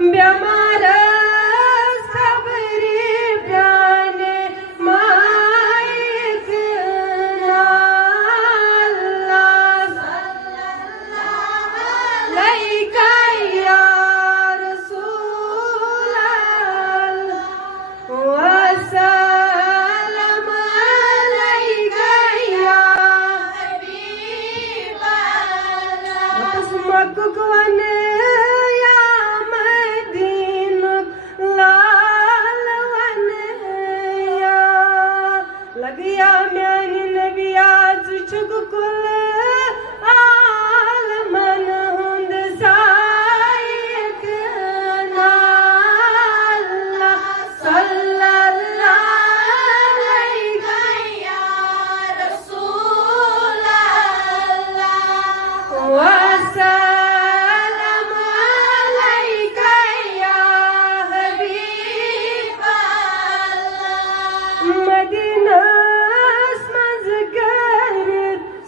बेमारस खबरी प्राणे माईक लैका या रसूल वसलम लैका या हबीब मक्कवन या मदीना लालवन या लगिया म्यानी नबी आज चुगकुल आलमन हुंद साइक नाला सल्लल्लाहु अलैहि या रसूल अल्लाह वसल्लम अलैका या हबीब अल्लाह मदीना मज कर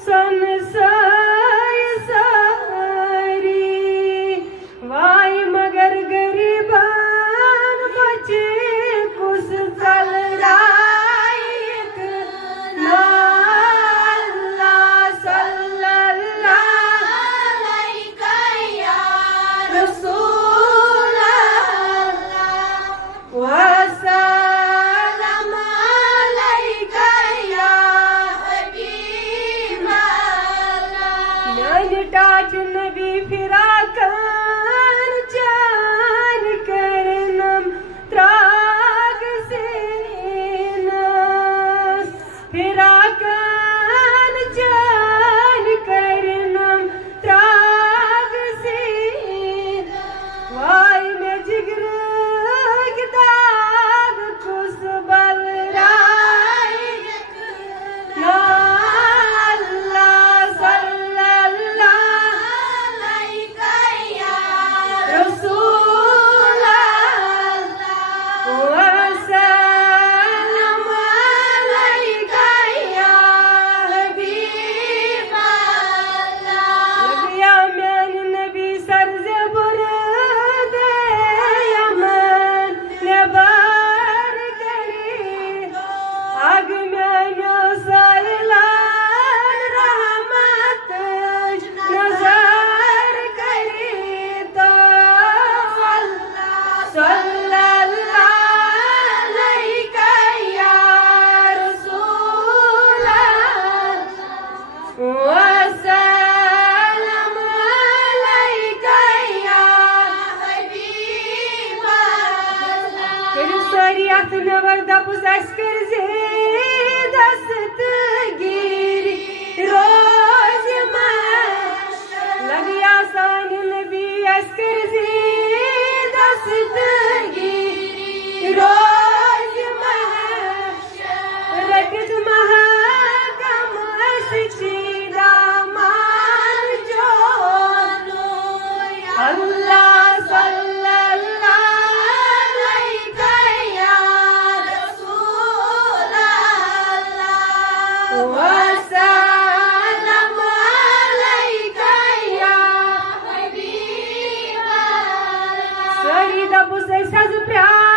सन साय सारी वाई मगर गरीबान बचे कुछ चल राइक नाला सल्लल्लाहु अलैका या रसूल अल्लाह वसल्लम अलैका या हबीब अल्लाह म्यानी टाच नबी फिराकन जान करनम त्राग सेनस फिराकन जान करनम त्राग सेन वाई में जिगर दाग कुस बल राइक नाला सल्लल्लाहु अलैका या रसूल अल्लाह वसल्लम अलैका या हबीब अल्लाह लगिया म्यानी नबी सरजे बुरद यमन नेबार करी आग म्यानो सैलान रहमत नजर करी तो सल्लल्लाहु अलैका या रसूल अल्लाह वसल्लम अलैका या हबीब अल्लाह करू सरियत नवर दपुस अस्कर जे दस्तगीरी रोज महशर लगिया सान नबी अस्कर जे दस्तगीरी रोज महशर रटत महागम अशचीदा मान जोनो अल्लाह सल्लल्लाहु अलैका या रसूल अल्लाह वसल्लम अलैका या हबीब अल्लाह सरी दबु से सज प्यार